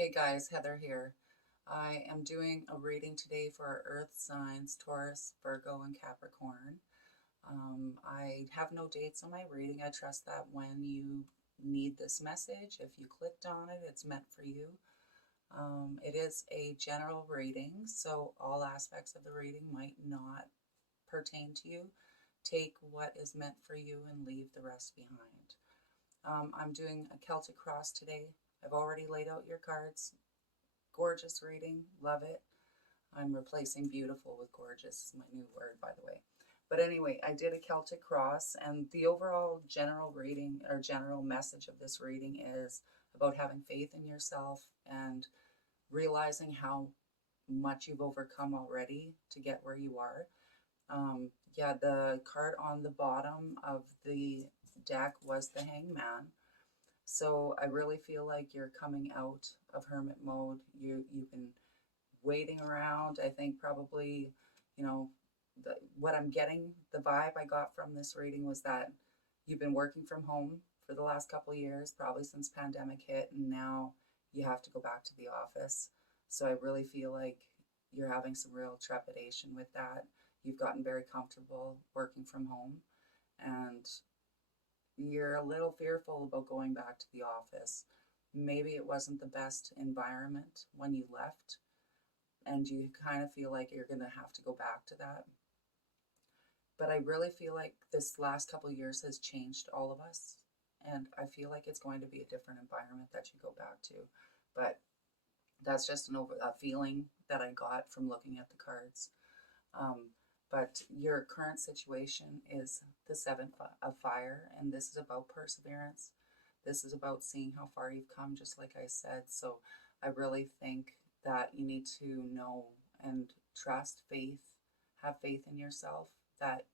Hey guys, Heather here. I am doing a reading today for our earth signs, Taurus, Virgo, and Capricorn. I have no dates on my reading. I trust that when you need this message, if you clicked on it, it's meant for you. It is a general reading, so all aspects of the reading might not pertain to you. Take what is meant for you and leave the rest behind. I'm doing a Celtic cross today. I've already laid out your cards. Gorgeous reading, love it. I'm replacing beautiful with gorgeous, my new word, by the way. But anyway, I did a Celtic cross, and the overall general reading or general message of this reading is about having faith in yourself and realizing how much you've overcome already to get where you are. Yeah, the card on the bottom of the deck was the Hangman. So I really feel like you're coming out of hermit mode. You've been waiting around. I think probably, you know, what I'm getting, the vibe I got from this reading was that you've been working from home for the last couple of years, probably since pandemic hit, and now you have to go back to the office. So I really feel like you're having some real trepidation with that. You've gotten very comfortable working from home, and you're a little fearful about going back to the office. Maybe it wasn't the best environment when you left, and you kind of feel like you're going to have to go back to that. But I really feel like this last couple of years has changed all of us, and I feel like it's going to be a different environment that you go back to. But that's just a feeling that I got from looking at the cards. But your current situation is the Seven of Fire, and this is about perseverance. This is about seeing how far you've come, just like I said. So I really think that you need to know and trust faith, have faith in yourself, that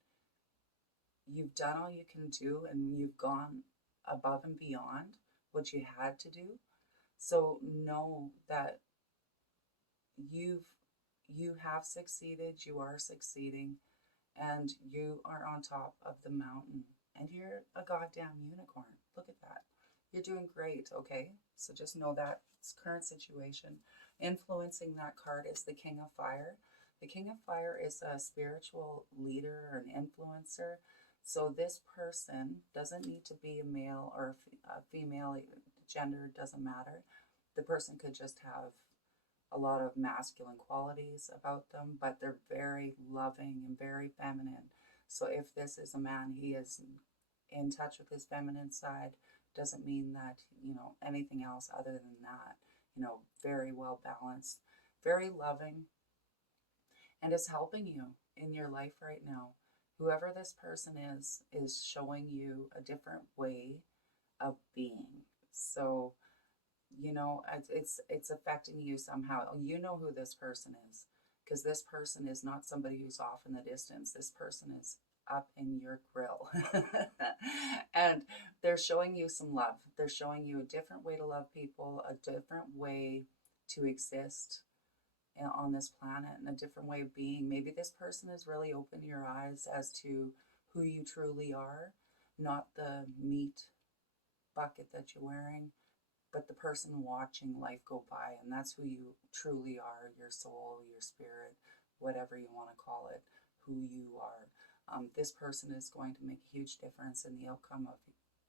you've done all you can do and you've gone above and beyond what you had to do. So know that you've you have succeeded, you are succeeding, and you are on top of the mountain. And you're a goddamn unicorn. Look at that. You're doing great, okay? So just know that current situation. Influencing that card is the King of Fire. The King of Fire is a spiritual leader or an influencer. So this person doesn't need to be a male or a female, gender doesn't matter. The person could just have a lot of masculine qualities about them, but they're very loving and very feminine. So if this is a man, he is in touch with his feminine side, doesn't mean that, anything else other than that. Very well balanced, very loving, and is helping you in your life right now. Whoever this person is showing you a different way of being. So it's affecting you somehow. You know who this person is, because this person is not somebody who's off in the distance. This person is up in your grill. And they're showing you some love. They're showing you a different way to love people, a different way to exist on this planet, and a different way of being. Maybe this person has really opened your eyes as to who you truly are, not the meat bucket that you're wearing, but the person watching life go by. And that's who you truly are, your soul, your spirit, whatever you want to call it, who you are. This person is going to make a huge difference in the outcome of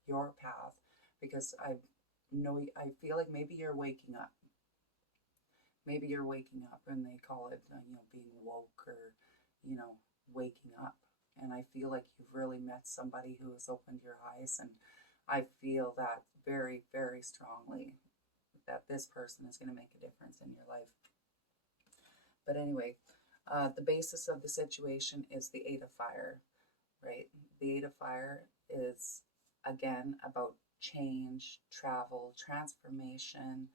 your path, because I feel like maybe you're waking up. Maybe you're waking up, and they call it, being woke, or, waking up. And I feel like you've really met somebody who has opened your eyes, and I feel that very, very strongly, that this person is going to make a difference in your life. But anyway, the basis of the situation is the Eight of Fire, right? The Eight of Fire is, again, about change, travel, transformation,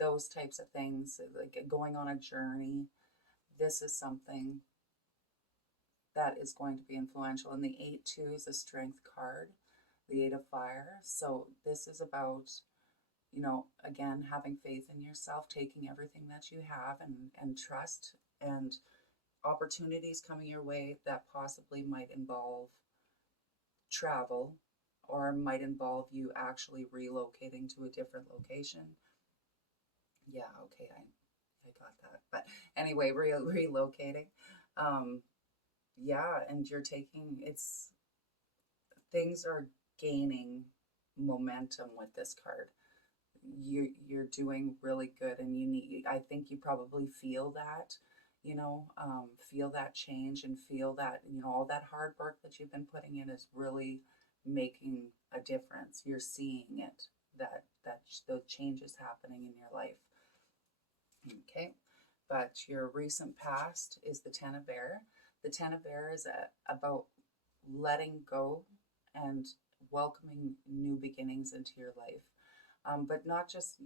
those types of things, like going on a journey. This is something that is going to be influential. And the 8-2 is a strength card, the Eight of Fire. So this is about, again, having faith in yourself, taking everything that you have and trust, and opportunities coming your way that possibly might involve travel, or might involve you actually relocating to a different location. Yeah, okay, I got that. But anyway, relocating. Um, yeah, and you're taking it's things are gaining momentum with this card. You're doing really good, and you need. I think you probably feel that, feel that change and feel that all that hard work that you've been putting in is really making a difference. You're seeing it that the change is happening in your life. Okay, but your recent past is the Ten of Bear. The Ten of Bear is about letting go and welcoming new beginnings into your life, but not just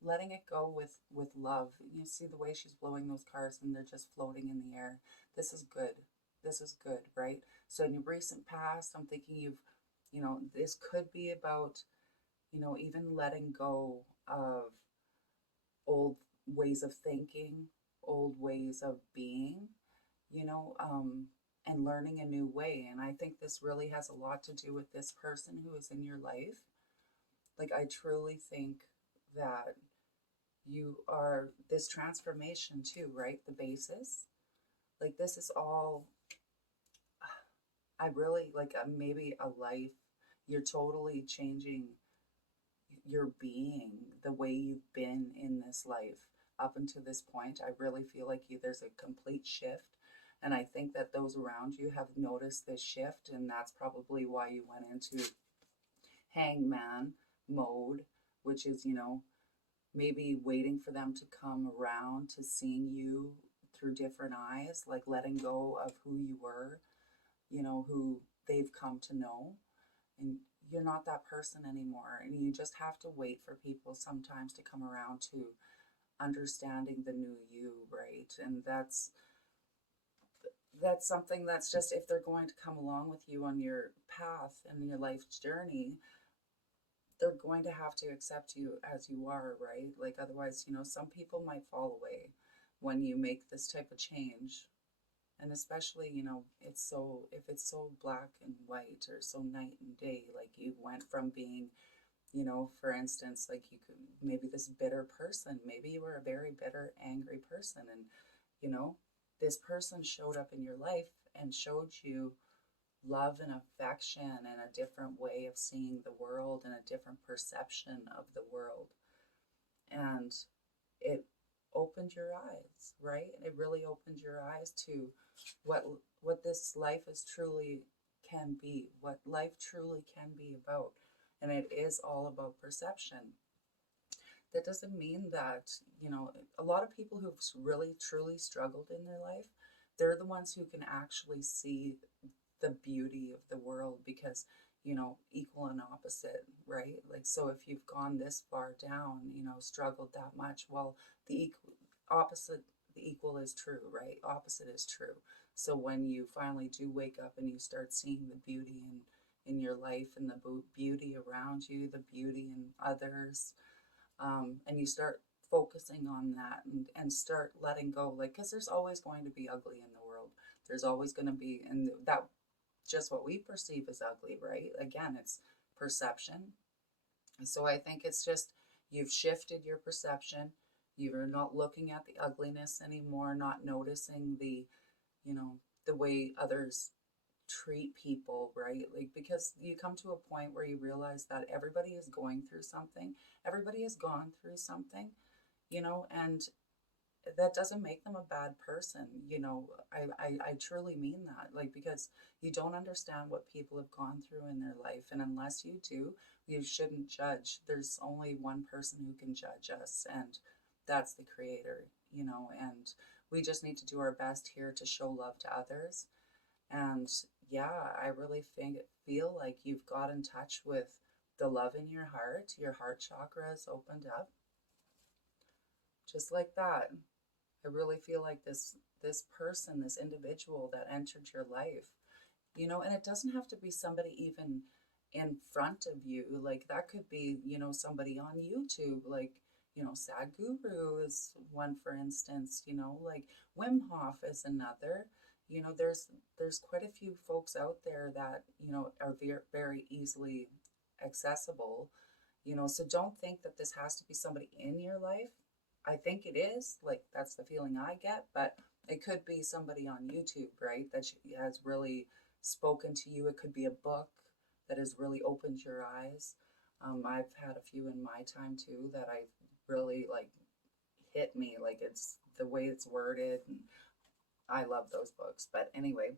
letting it go with love. You see the way she's blowing those cards and they're just floating in the air. This is good. This is good, right? So in your recent past, I'm thinking this could be about even letting go of old ways of thinking, old ways of being, you know, um, and learning a new way. And I think this really has a lot to do with this person who is in your life. Like, I truly think that you are this transformation too, right? The basis. Like, this is all, I really like maybe a life. You're totally changing your being, the way you've been in this life up until this point. I really feel like there's a complete shift. And I think that those around you have noticed this shift, and that's probably why you went into hangman mode, which is, maybe waiting for them to come around to seeing you through different eyes, like letting go of who you were, who they've come to know. And you're not that person anymore. And you just have to wait for people sometimes to come around to understanding the new you, right? And that's something that's just, if they're going to come along with you on your path and your life's journey, they're going to have to accept you as you are, right? Like, otherwise, some people might fall away when you make this type of change. And especially, if it's so black and white or so night and day, like you went from being, for instance, like you could maybe this bitter person, maybe you were a very bitter, angry person, and you know, this person showed up in your life and showed you love and affection and a different way of seeing the world and a different perception of the world. And it opened your eyes, right? It really opened your eyes to what what this life is truly can be, what life truly can be about. And it is all about perception. That doesn't mean that, a lot of people who've really truly struggled in their life, they're the ones who can actually see the beauty of the world because, equal and opposite, right? Like, so if you've gone this far down, struggled that much, well, the opposite, the equal is true, right? Opposite is true. So when you finally do wake up and you start seeing the beauty in your life and the beauty around you, the beauty in others, and you start focusing on that and start letting go, like, because there's always going to be ugly in the world. There's always going to be, and that just what we perceive as ugly, right? Again, it's perception. So I think it's just you've shifted your perception. You're not looking at the ugliness anymore, not noticing the way others treat people, right? Like, because you come to a point where you realize that everybody is going through something. Everybody has gone through something, and that doesn't make them a bad person. I truly mean that, like, because you don't understand what people have gone through in their life. And unless you do, you shouldn't judge. There's only one person who can judge us, and that's the creator, and we just need to do our best here to show love to others. And yeah, I really feel like you've got in touch with the love in your heart. Your heart chakra has opened up just like that. I really feel like this person, this individual that entered your life, and it doesn't have to be somebody even in front of you. Like, that could be, somebody on YouTube, like, Sad Guru is one, for instance, like Wim Hof is another. There's quite a few folks out there that, are very easily accessible, so don't think that this has to be somebody in your life. I think it is, like, that's the feeling I get, but it could be somebody on YouTube, right, that has really spoken to you. It could be a book that has really opened your eyes. I've had a few in my time too that I really like hit me, like it's the way it's worded, and I love those books. But anyway,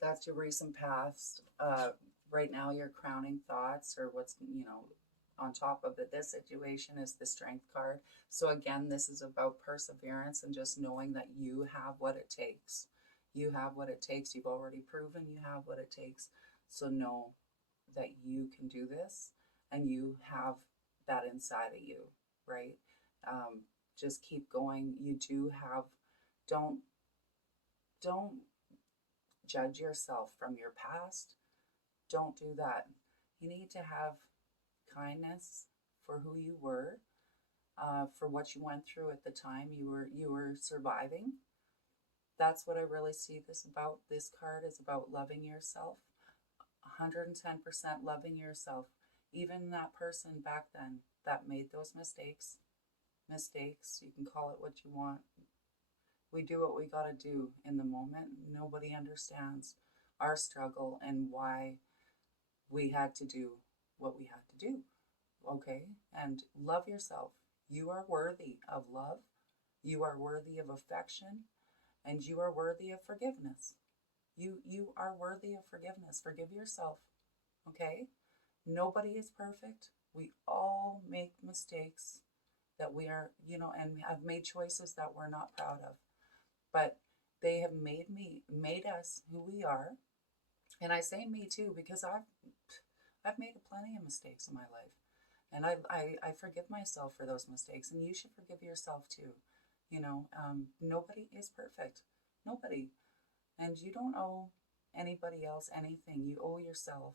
that's your recent past. Right now, your crowning thoughts, or what's, on top of it, this situation is the strength card. So again, this is about perseverance and just knowing that you have what it takes. You have what it takes. You've already proven you have what it takes. So know that you can do this, and you have that inside of you, right? Just keep going. You do have, don't, don't judge yourself from your past. Don't do that. You need to have kindness for who you were, for what you went through at the time you were surviving. That's what I really see this about. This card is about loving yourself, 110% loving yourself. Even that person back then that made those mistakes, you can call it what you want. We do what we got to do in the moment. Nobody understands our struggle and why we had to do what we had to do. Okay? And love yourself. You are worthy of love. You are worthy of affection. And you are worthy of forgiveness. You are worthy of forgiveness. Forgive yourself. Okay? Nobody is perfect. We all make mistakes that we are, and have made choices that we're not proud of. But they have made us who we are. And I say me too, because I've made plenty of mistakes in my life. And I forgive myself for those mistakes, and you should forgive yourself too. Nobody is perfect. Nobody. And you don't owe anybody else anything. You owe yourself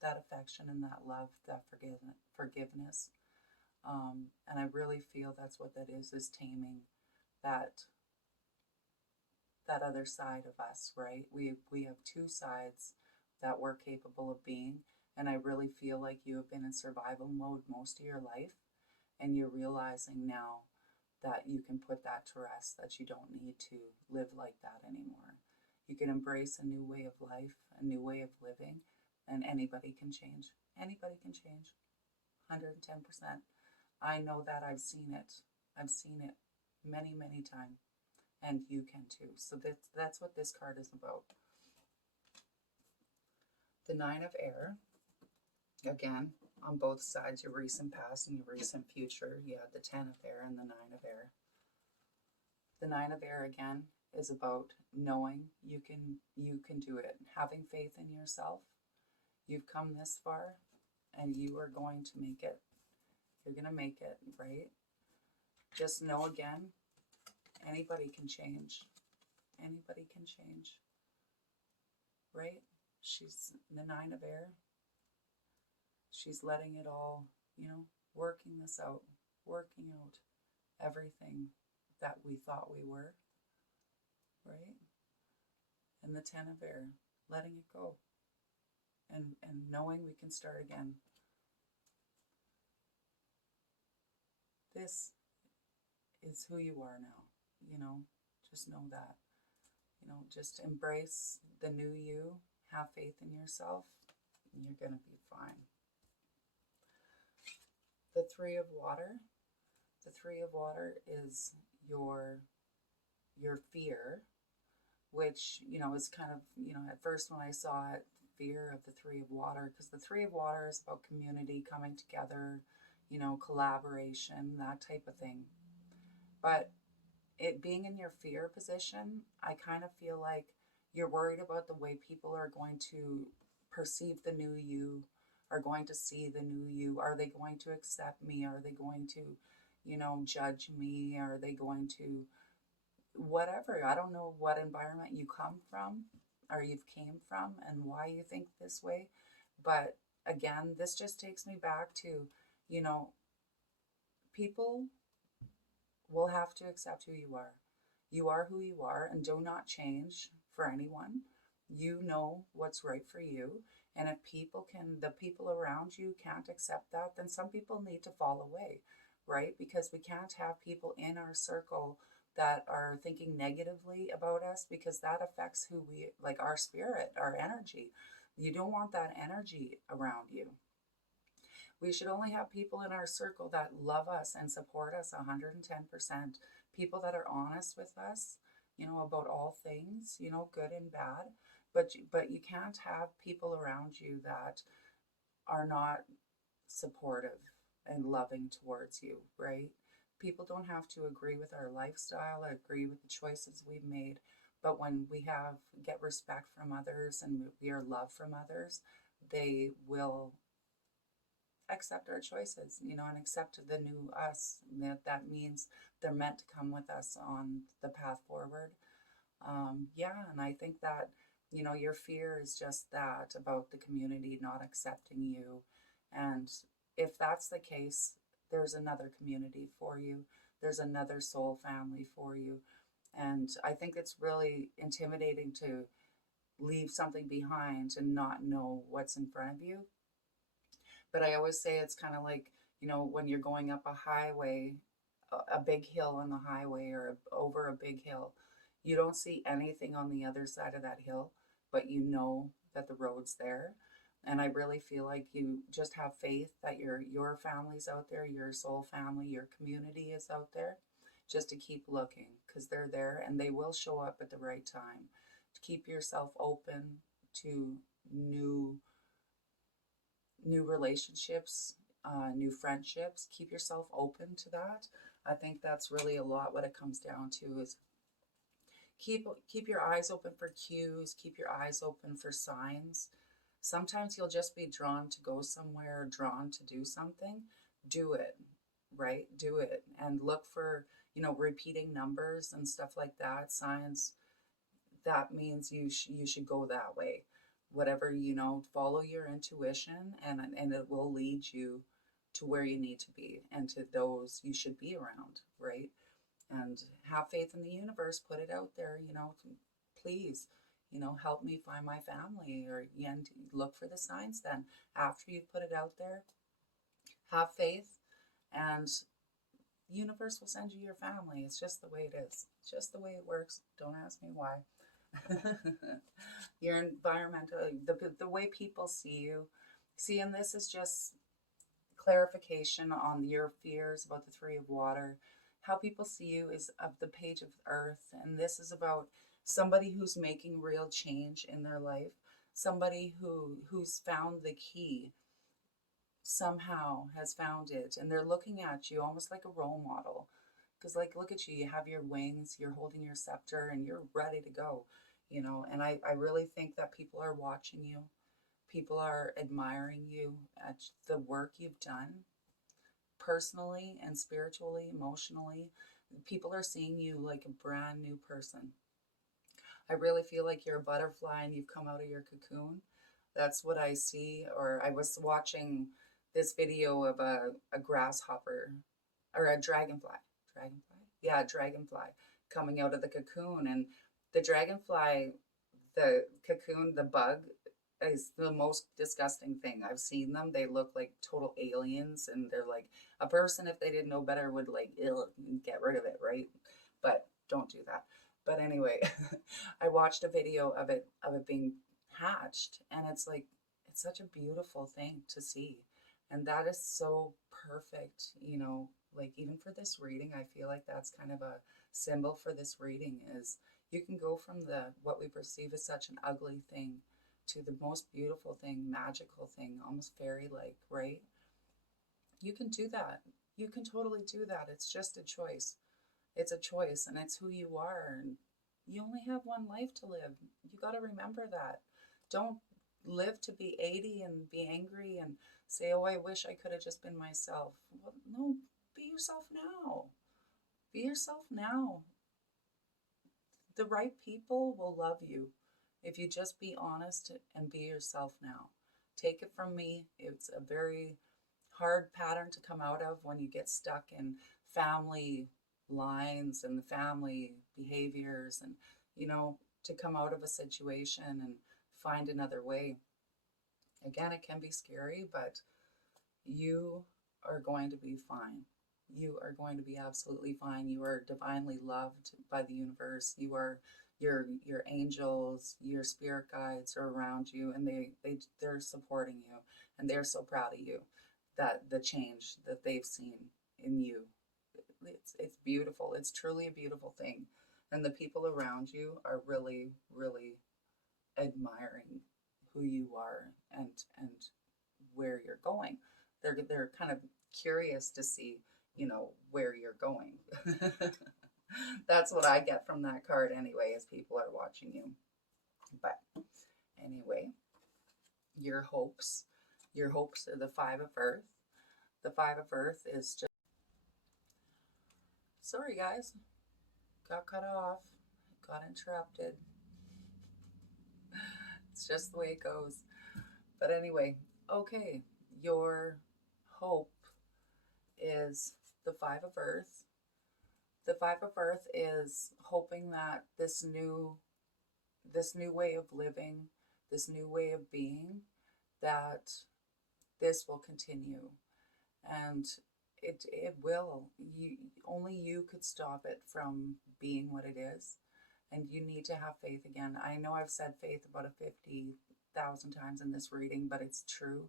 that affection and that love, that forgiveness. And I really feel that's what that is taming that other side of us, right? We have two sides that we're capable of being. And I really feel like you have been in survival mode most of your life, and you're realizing now that you can put that to rest, that you don't need to live like that anymore. You can embrace a new way of life, a new way of living, and anybody can change. Anybody can change. 110%. I know that. I've seen it. I've seen it many, many times, and you can too. So that's what this card is about. The Nine of Air. Again, on both sides, your recent past and your recent future. You have the 10 of Air and the 9 of Air. The 9 of Air, again, is about knowing you can do it. Having faith in yourself. You've come this far, and you are going to make it. You're going to make it, right? Just know, again, anybody can change. Anybody can change, right? She's the 9 of Air. She's letting it all, working this out, working out everything that we thought we were, right? And the 10 of Air, letting it go, and knowing we can start again. This is who you are now, just know that. Just embrace the new you, have faith in yourself, and you're going to be fine. The Three of Water. The Three of Water is your fear, which, is kind of, at first when I saw it, fear of the Three of Water, because the Three of Water is about community, coming together, collaboration, that type of thing. But it being in your fear position, I kind of feel like you're worried about the way people are going to perceive the new you, are going to see the new you. Are they going to accept me? Are they going to, judge me? Are they going to whatever? I don't know what environment you come from or you've came from and why you think this way. But again, this just takes me back to, people will have to accept who you are. You are who you are, and do not change for anyone. You know what's right for you. And if the people around you can't accept that, then some people need to fall away. right? Because we can't have people in our circle that are thinking negatively about us, because that affects who we, like our spirit, our energy. You don't want that energy around you. We should only have people in our circle that love us and support us 110%. People that are honest with us, about all things, good and bad. But you can't have people around you that are not supportive and loving towards you, right? People don't have to agree with our lifestyle, agree with the choices we've made, but when we get respect from others and we are loved from others, they will accept our choices, and accept the new us. That means they're meant to come with us on the path forward. Yeah, and I think that, your fear is just that, about the community not accepting you. And if that's the case, there's another community for you. There's another soul family for you. And I think it's really intimidating to leave something behind and not know what's in front of you. But I always say it's kind of like, when you're going up a highway, a big hill on the highway, or over a big hill, you don't see anything on the other side of that hill, but you know that the road's there. And I really feel like you just have faith that your family's out there, your soul family, your community is out there, just to keep looking, because they're there and they will show up at the right time. To keep yourself open to new relationships, new friendships. Keep yourself open to that. I think that's really a lot what it comes down to, is keep your eyes open for cues, keep your eyes open for signs. Sometimes you'll just be drawn to go somewhere, drawn to do something. Do it, right? Do it, and look for, repeating numbers and stuff like that. Signs, that means you should go that way. Whatever, follow your intuition, and it will lead you to where you need to be and to those you should be around, right? And have faith in the universe. Put it out there, please, help me find my family, and look for the signs. Then after you've put it out there, have faith, and the universe will send you your family. It's just the way it is. It's just the way it works. Don't ask me why. Your environmental, the way people see you. See, and this is just clarification on your fears about the Three of Water. How people see you is of the Page of Earth, and this is about somebody who's making real change in their life, somebody who's found the key, somehow has found it, and they're looking at you almost like a role model. Because, like, look at you, you have your wings, you're holding your scepter, and you're ready to go, and I really think that people are watching you. People are admiring you at the work you've done, personally and spiritually, emotionally. People are seeing you like a brand new person. I really feel like you're a butterfly and you've come out of your cocoon. That's what I see. Or I was watching this video of a grasshopper, or a dragonfly. Dragonfly? Yeah, a dragonfly coming out of the cocoon. And the dragonfly, the cocoon, the bug, is the most disgusting thing. I've seen them. They look like total aliens, and they're like a person, if they didn't know better, would like get rid of it, right? But don't do that. But anyway, I watched a video of it being hatched, and it's like, it's such a beautiful thing to see. And that is so perfect, like even for this reading, I feel like that's kind of a symbol for this reading, is you can go from what we perceive as such an ugly thing to the most beautiful thing, magical thing, almost fairy-like, right? You can do that. You can totally do that. It's just a choice. It's a choice, and it's who you are. And you only have one life to live. You got to remember that. Don't live to be 80 and be angry and say, oh, I wish I could have just been myself. Well, no, be yourself now. Be yourself now. The right people will love you if you just be honest and be yourself now. Take it from me. It's a very hard pattern to come out of when you get stuck in family lines and the family behaviors, and, to come out of a situation and find another way. Again, it can be scary, but you are going to be fine. You are going to be absolutely fine. You are divinely loved by the universe. You are your angels, your spirit guides are around you, and they're supporting you, and they're so proud of you, that the change that they've seen in you. It's beautiful. It's truly a beautiful thing. And the people around you are really, really admiring who you are, and where you're going. They're kind of curious to see, where you're going. That's what I get from that card anyway, as people are watching you. But anyway, your hopes. Your hopes are the Five of Earth. The Five of Earth is just, sorry guys, got cut off, got interrupted. It's just the way it goes. But anyway, okay, your hope is the Five of Earth. The Five of Earth is hoping that this new way of living, this new way of being, that this will continue. And it will. Only you could stop it from being what it is. And you need to have faith again. I know I've said faith about 50,000 times in this reading, but it's true.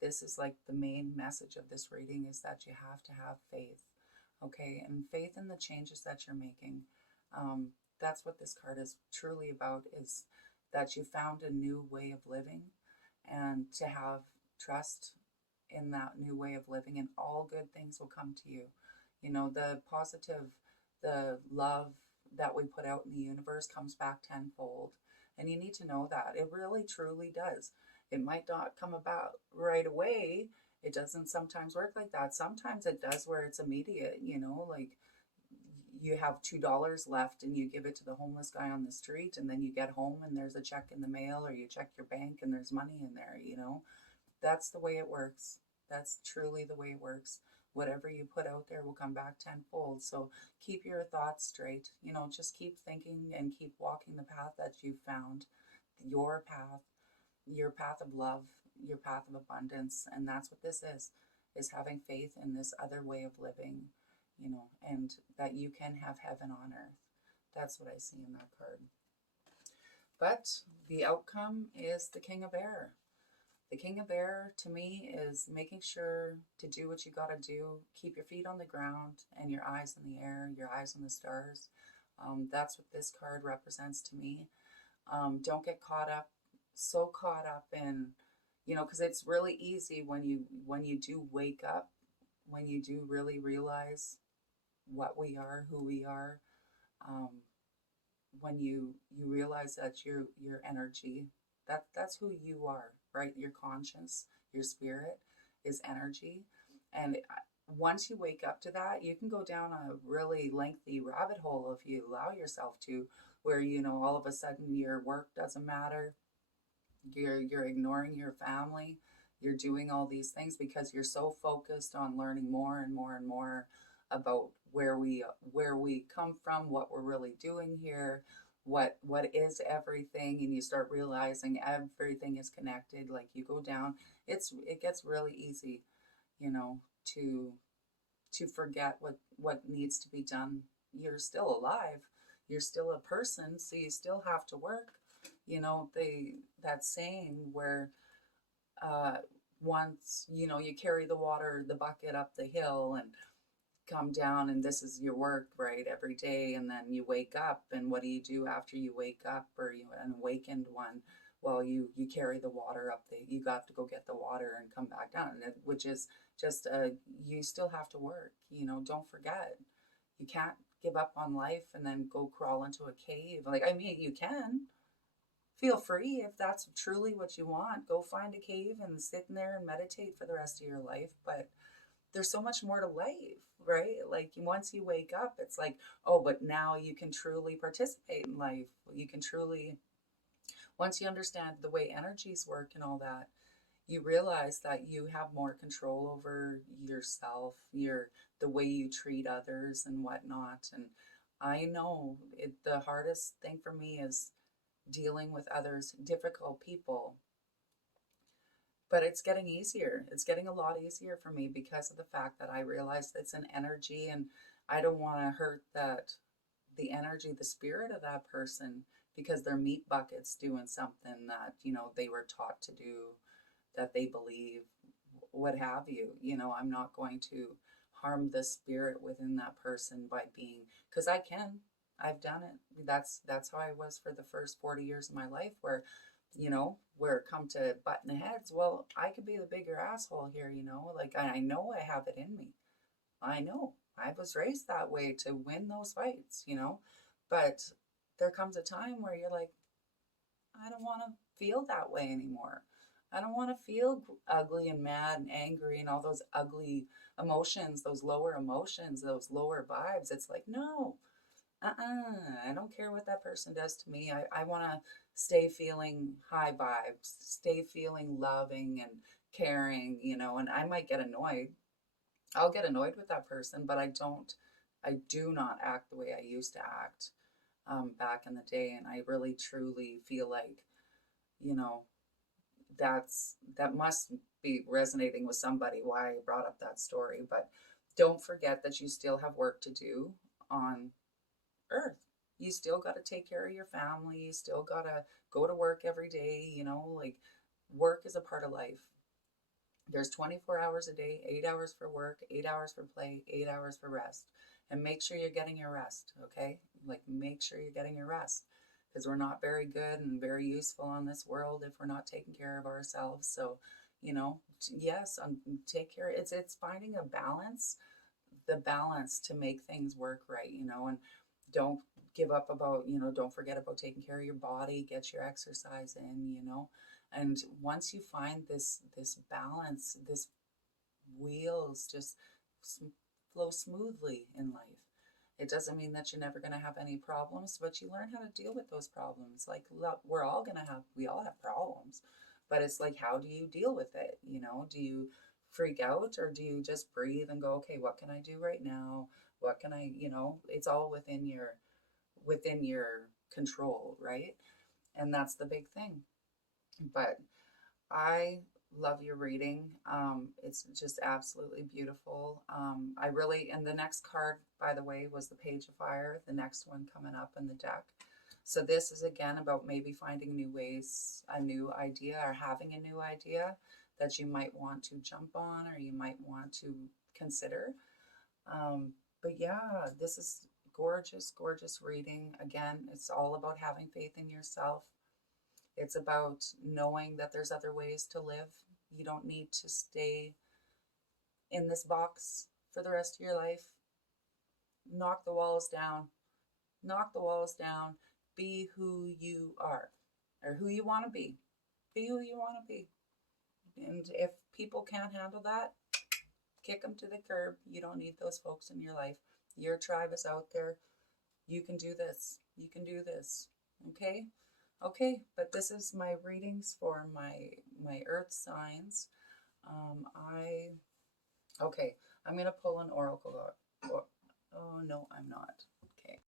This is like the main message of this reading, is that you have to have faith. Okay, and faith in the changes that you're making. That's what this card is truly about, is that you found a new way of living, and to have trust in that new way of living, and all good things will come to you. The positive, the love that we put out in the universe comes back tenfold. And you need to know that. It really, truly does. It might not come about right away. It doesn't sometimes work like that. Sometimes it does, where it's immediate, like you have $2 left and you give it to the homeless guy on the street, and then you get home and there's a check in the mail, or you check your bank and there's money in there, That's the way it works. That's truly the way it works. Whatever you put out there will come back tenfold. So keep your thoughts straight. Just keep thinking and keep walking the path that you've found, your path of love, your path of abundance. And that's what this is having faith in this other way of living, and that you can have heaven on earth. That's what I see in that card. But the outcome is the King of Air. The King of Air, to me, is making sure to do what you got to do. Keep your feet on the ground and your eyes in the air, your eyes on the stars. That's what this card represents to me. Don't get caught up in, because it's really easy when you do wake up, when you do really realize what we are, who we are, when you realize that your energy, that's who you are, right? Your conscience, your spirit is energy. And once you wake up to that, you can go down a really lengthy rabbit hole if you allow yourself to, where, all of a sudden your work doesn't matter. You're ignoring your family. You're doing all these things because you're so focused on learning more and more and more about where we come from, what we're really doing here, what is everything, and you start realizing everything is connected. Like, you go down, it gets really easy, to forget what needs to be done. You're still alive. You're still a person, so you still have to work. That saying where once, you carry the bucket up the hill and come down, and this is your work, right, every day, and then you wake up, and what do you do after you wake up, or an awakened one? Well, you carry the water up, you got to go get the water and come back down, which is just you still have to work. Don't forget, you can't give up on life and then go crawl into a cave. You can. Feel free, if that's truly what you want. Go find a cave and sit in there and meditate for the rest of your life. But there's so much more to life, right? Like, once you wake up, it's like, oh, but now you can truly participate in life. You can truly, once you understand the way energies work and all that, you realize that you have more control over yourself, the way you treat others and whatnot. And I know the hardest thing for me is dealing with others, difficult people. but it's getting easier. It's getting a lot easier for me because of the fact that I realize it's an energy, and I don't want to hurt the energy, the spirit of that person, because they're meat buckets doing something that, they were taught to do, that they believe, what have you. I'm not going to harm the spirit within that person by being, because I've done it. That's how I was for the first 40 years of my life, where it come to button heads. Well, I could be the bigger asshole here, like I know I have it in me. I know I was raised that way to win those fights, but there comes a time where you're like, I don't want to feel that way anymore. I don't want to feel ugly and mad and angry and all those ugly emotions, those lower emotions, those lower vibes. It's like, no, I don't care what that person does to me. I want to stay feeling high vibes, stay feeling loving and caring, and I might get annoyed. I'll get annoyed with that person, but I do not act the way I used to act back in the day. And I really truly feel like, you know, that must be resonating with somebody why I brought up that story. But don't forget that you still have work to do on earth. You still got to take care of your family. You still got to go to work every day. Like work is a part of life. There's 24 hours a day, 8 hours for work, 8 hours for play, 8 hours for rest. And make sure you're getting your rest, okay? Like make sure you're getting your rest, because we're not very good and very useful on this world if we're not taking care of ourselves. So, yes, take care. It's finding a balance, the balance to make things work right, and don't give up about, don't forget about taking care of your body, get your exercise in, and once you find this balance, this wheels just flow smoothly in life. It doesn't mean that you're never going to have any problems, but you learn how to deal with those problems. Like we all have problems, but it's like, how do you deal with it? Do you freak out, or do you just breathe and go, okay, what can I do right now? What can I, it's all within your control, right? And that's the big thing. But I love your reading. It's just absolutely beautiful. And the next card, by the way, was the Page of Fire, the next one coming up in the deck. So this is again about maybe finding new ways, a new idea, or having a new idea that you might want to jump on, or you might want to consider. But yeah, this is gorgeous, gorgeous reading. Again, it's all about having faith in yourself. It's about knowing that there's other ways to live. You don't need to stay in this box for the rest of your life. Knock the walls down. Knock the walls down. Be who you are, or who you want to be. Be who you want to be. And if people can't handle that, kick them to the curb. You don't need those folks in your life. Your tribe is out there. You can do this. You can do this. Okay? Okay, but this is my readings for my earth signs. I'm going to pull an oracle. Oh, no, I'm not. Okay.